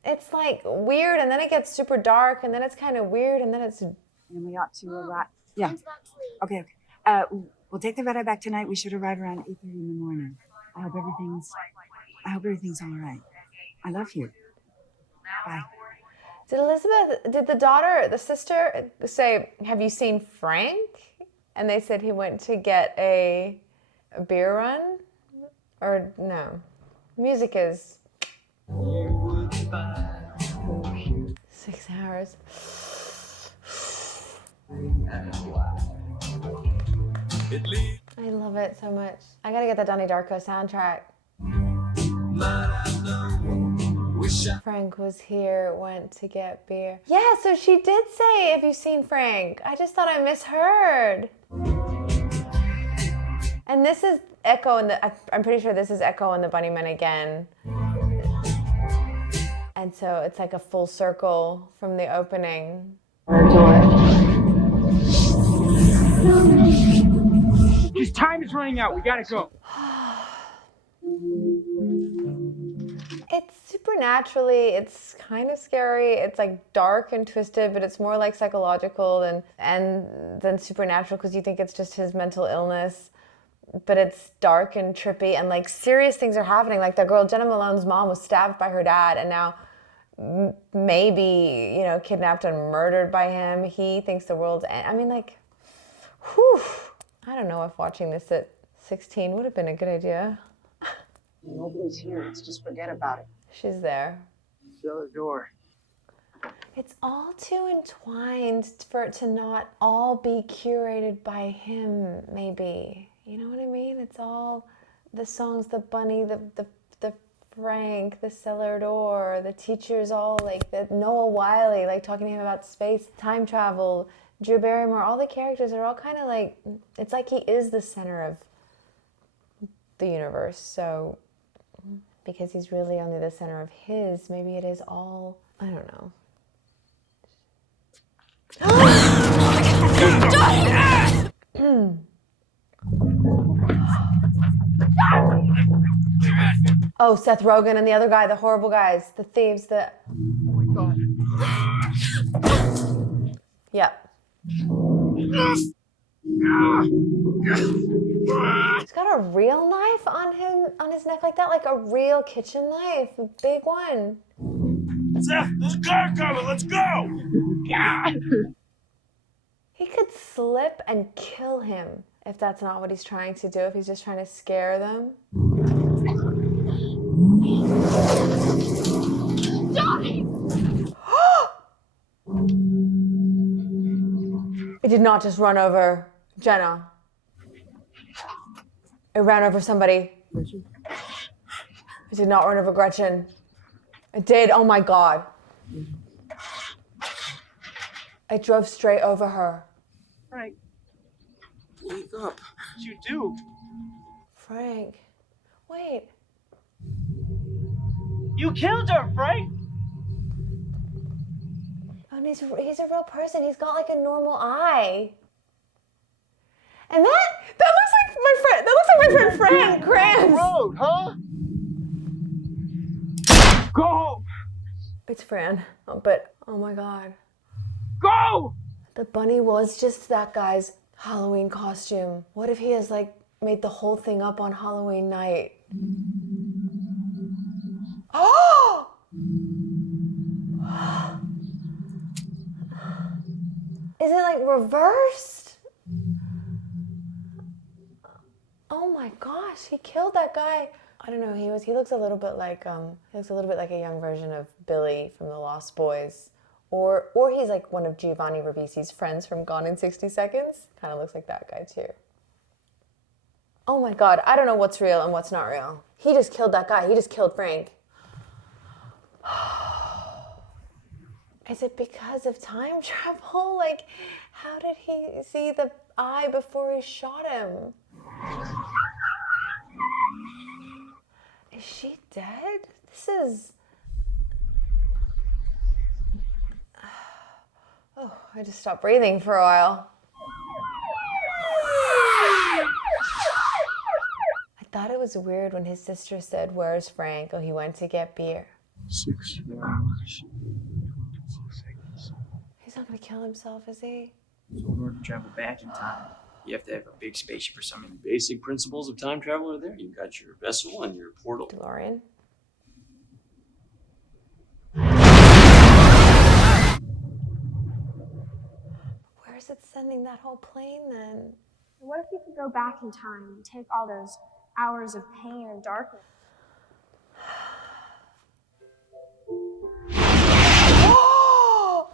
It's like weird, and then it gets super dark, and then it's kind of weird, and then it's... And we ought to arrive. Yeah. Okay. We'll take the red eye back tonight. We should arrive around 8:30 in the morning. I hope everything's all right. I love you. Bye. Did the daughter, the sister, say, have you seen Frank? And they said he went to get a beer run? Or no? Music is 6 hours. I love it so much. I gotta get the Donnie Darko soundtrack. Frank was here, went to get beer. Yeah, so she did say, have you seen Frank? I just thought I misheard. And this is Echo and I'm pretty sure this is Echo and the Bunnymen again. And so it's like a full circle from the opening. His time is running out. We gotta go. It's supernaturally, it's kind of scary. It's like dark and twisted, but it's more like psychological than supernatural because you think it's just his mental illness. But it's dark and trippy and like serious things are happening. Like the girl, Jena Malone's mom was stabbed by her dad and now maybe, you know, kidnapped and murdered by him. He thinks the world's end. I mean, like, whew. I don't know if watching this at 16 would have been a good idea. Nobody's here. Let's just forget about it. She's there. Shut the door. It's all too entwined for it to not all be curated by him, maybe. You know what I mean? It's all the songs, the bunny, the Frank, the cellar door, the teachers, all like the Noah Wyle, like talking to him about space, time travel, Drew Barrymore, all the characters are all kind of like, it's like he is the center of the universe. So because he's really only the center of his, maybe it is all, I don't know. Oh, Seth Rogen and the other guy, the horrible guys, the thieves, the... Oh my God. Yep. He's got a real knife on his neck like that, like a real kitchen knife, a big one. Seth, there's a car coming. Let's go. He could slip and kill him if that's not what he's trying to do, if he's just trying to scare them. Donnie! It did not just run over Jena. It ran over somebody. It did not run over Gretchen. It did, oh my God. It drove straight over her. Frank, wake up. What'd you do? Frank, wait. You killed her, Frank! And he's a real person. He's got like a normal eye. And that looks like my friend. That looks like my friend Kranz. Road, huh? Go home. It's Fran. But, oh my God. Go! The bunny was just that guy's Halloween costume. What if he has like made the whole thing up on Halloween night? Oh! Is it like reversed? Oh my gosh, he killed that guy. I don't know, he looks a little bit like a young version of Billy from the Lost Boys. Or he's like one of Giovanni Ribisi's friends from Gone in 60 Seconds. Kind of looks like that guy too. Oh my God, I don't know what's real and what's not real. He just killed that guy. He just killed Frank. Is it because of time travel? Like, how did he see the eye before he shot him? Is she dead? This is... Oh, I just stopped breathing for a while. I thought it was weird when his sister said, "Where's Frank?" Oh, he went to get beer. 6 hours. He's not gonna kill himself, is he? So in order to travel back in time, you have to have a big spaceship or something. Basic principles of time travel are there. You've got your vessel and your portal. DeLorean. Where's it sending that whole plane then? What if you could go back in time and take all those hours of pain and darkness?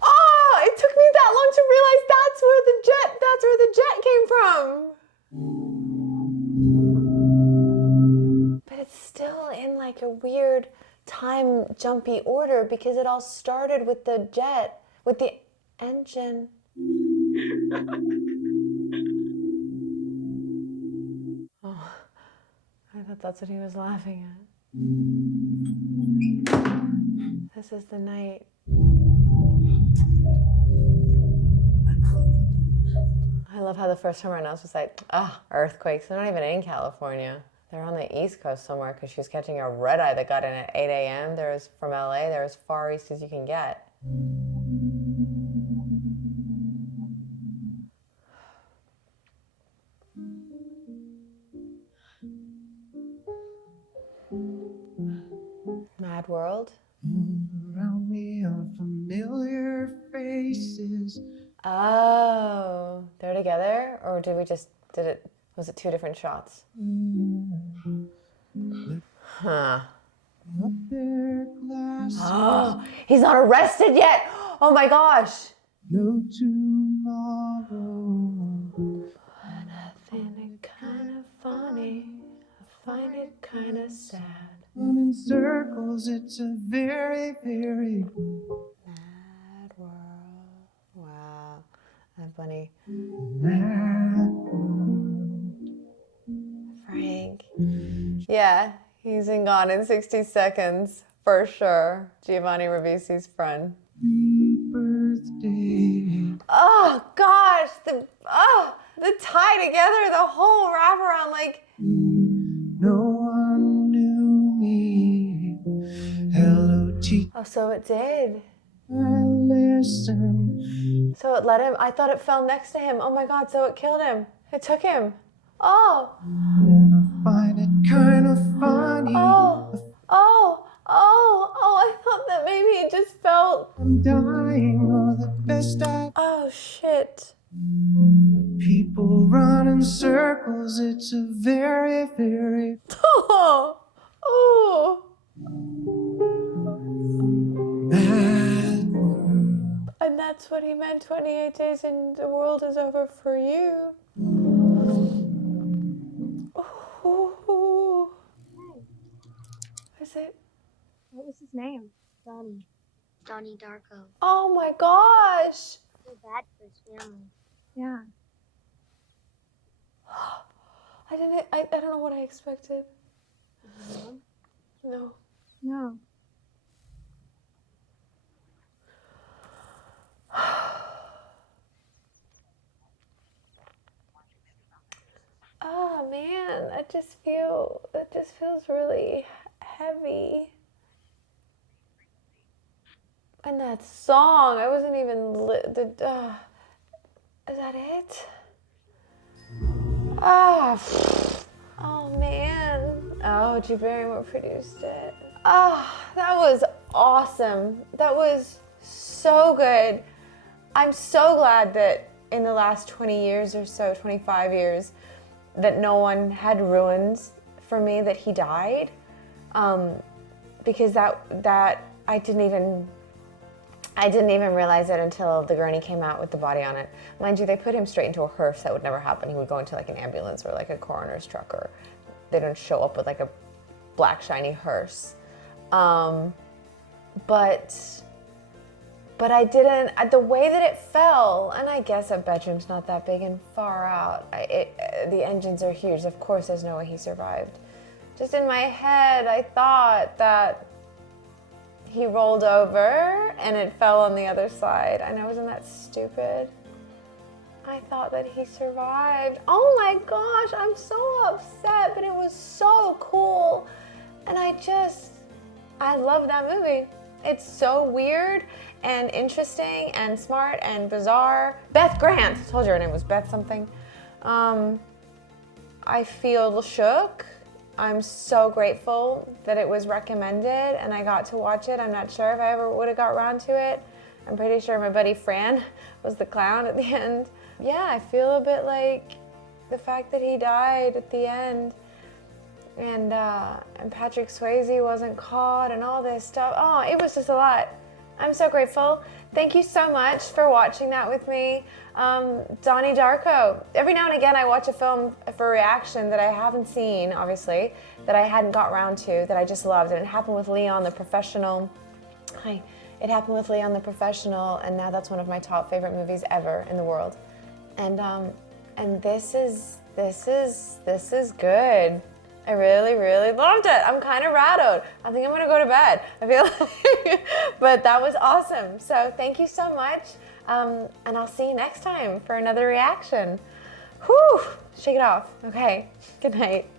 Oh, it took me that long to realize that's where the jet came from. But it's still in like a weird time jumpy order because it all started with the jet, with the engine. Oh, I thought that's what he was laughing at. This is the night. I love how the first time our nose was like, earthquakes. They're not even in California. They're on the East Coast somewhere because she was catching a red eye that got in at 8 a.m. There was from LA. They're as far east as you can get. Mad World. Around me are familiar faces. Oh, they're together? Or was it two different shots? Huh. Oh, he's not arrested yet! Oh my gosh! No tomorrow. When I find it kind of funny, I find it kind of sad. Run in circles, it's a very, very mad world. Wow, that's funny. mad world. Frank. Yeah, he's in Gone in 60 Seconds, for sure. Giovanni Ribisi's friend. Birthday. Oh gosh, the tie together, the whole wraparound, like. No one knew me. Hello, teacher. Oh, so it did. I listen. So it let him. I thought it fell next to him. Oh my God! So it killed him. It took him. Oh. And I find it kind of funny. I thought that maybe it just felt. I'm dying of the best I. Oh shit. People run in circles. It's a very, very. Oh. Mad world. And that's what he meant. 28 days and the world is over for you. Ooh. Is it? What was his name? Donnie Darko. Oh my gosh. Feel bad for his family. Yeah. I don't know what I expected. No. No. Oh man, that just feels really heavy. And that song, I wasn't even is that it? Oh man. Oh, Drew Barrymore produced it. That was awesome. That was so good. I'm so glad that in the last 20 years or so, 25 years, that no one had ruined for me that he died. Because that I didn't even realize it until the gurney came out with the body on it. Mind you, they put him straight into a hearse. That would never happen. He would go into like an ambulance or like a coroner's truck, or they don't show up with like a black shiny hearse. But I didn't, the way that it fell, and I guess a bedroom's not that big and far out. The engines are huge. Of course, there's no way he survived. Just in my head, I thought that he rolled over and it fell on the other side. I know, wasn't that stupid? I thought that he survived. Oh my gosh, I'm so upset, but it was so cool. And I love that movie. It's so weird and interesting and smart and bizarre. Beth Grant, I told you her name was Beth something. I feel shook. I'm so grateful that it was recommended and I got to watch it. I'm not sure if I ever would have got around to it. I'm pretty sure my buddy Fran was the clown at the end. Yeah, I feel a bit like the fact that he died at the end and Patrick Swayze wasn't caught and all this stuff. Oh, it was just a lot. I'm so grateful. Thank you so much for watching that with me. Donnie Darko. Every now and again I watch a film for reaction that I haven't seen, obviously, that I hadn't got around to, that I just loved. And it happened with Leon the Professional. It happened with Leon the Professional, and now that's one of my top favorite movies ever in the world. And this is good. I really, really loved it. I'm kind of rattled. I think I'm gonna go to bed. I feel like, but that was awesome. So thank you so much. And I'll see you next time for another reaction. Whew, shake it off. Okay, good night.